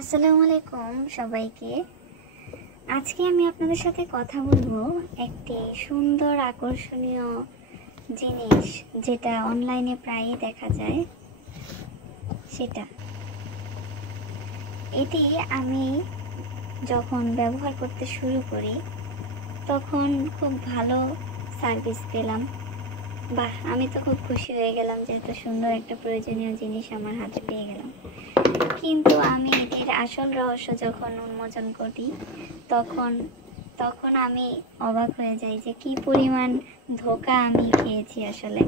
আসসালামু আলাইকুম সবাইকে। আজকে আমি আপনাদের সাথে কথা বলবো একটি সুন্দর আকর্ষণীয় জিনিস যেটা অনলাইনে প্রায়ই দেখা যায়। সেটা এটি আমি যখন ব্যবহার করতে শুরু করি তখন খুব ভালো সার্ভিস পেলাম। বাহ, আমি তো খুব খুশি হয়ে গেলাম যে এত সুন্দর একটা প্রয়োজনীয় জিনিস আমার হাতে পেয়ে গেলাম। কিন্তু আমি এটির আসল রহস্য যখন উন্মোচন করি তখন তখন আমি অবাক হয়ে যাই যে কি পরিমাণ ধোঁকা আমি খেয়েছি। আসলে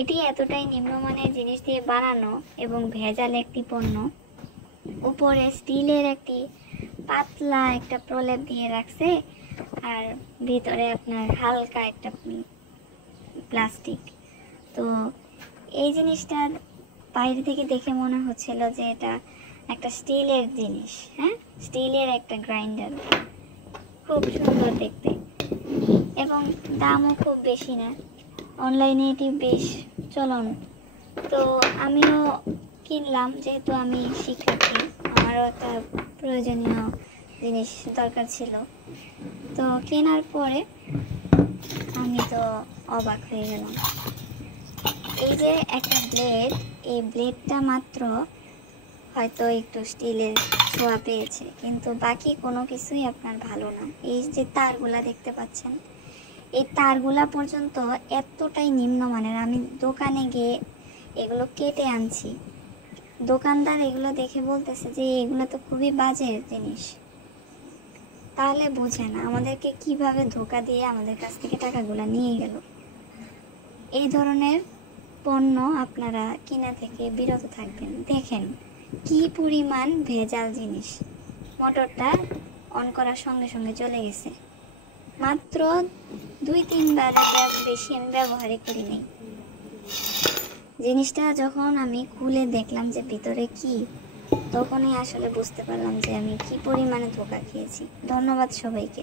এটি এতটাই নিম্নমানের জিনিস দিয়ে বানানো এবং ভেজাল একটি পণ্য, উপরে স্টিলের একটি পাতলা একটা প্রলেপ দিয়ে রাখছে আর ভিতরে আপনার হালকা একটা প্লাস্টিক। তো এই জিনিসটা বাইরে থেকে দেখে মনে হচ্ছিল যে এটা একটা স্টিলের জিনিস, হ্যাঁ, স্টিলের একটা গ্রাইন্ডার, খুব সুন্দর দেখতে এবং দামও খুব বেশি না। অনলাইনে এটি বেশ চলন। তো আমিও কিনলাম, যেহেতু আমি শিক্ষার্থী, আমারও একটা প্রয়োজনীয় জিনিস দরকার ছিল। তো কেনার পরে আমি তো অবাক হয়ে গেলাম। এই যে একটা ব্লেড, এই ব্লেডটা মাত্র হয়তো একটু স্টিলের ছোঁয়া পেয়েছে, কিন্তু বাকি কোনো কিছুই আপনার ভালো না। এই যে তারগুলা দেখতে পাচ্ছেন, এই তারগুলা পর্যন্ত এতটাই নিম্নমানের। আমি দোকানে গিয়ে এগুলো কেটে আনছি, দোকানদার এগুলো দেখে বলতেছে যে এগুলো তো খুবই বাজে জিনিস। তাহলে বুঝেন আমাদেরকে কিভাবে ধোঁকা দিয়ে আমাদের কাছ থেকে টাকাগুলা নিয়ে গেল। এই ধরনের পণ্য আপনারা কিনা থেকে বিরত থাকবেন। দেখেন কি পরিমাণ ভেজাল জিনিস। মোটরটা অন করার সঙ্গে সঙ্গে চলে গেছে, মাত্র 2-3 বার, বেশি আমি ব্যবহারই করি নাই। জিনিসটা যখন আমি খুলে দেখলাম যে ভিতরে কি, তখনই আসলে বুঝতে পারলাম যে আমি কি পরিমাণে ধোঁকা খেয়েছি। ধন্যবাদ সবাইকে।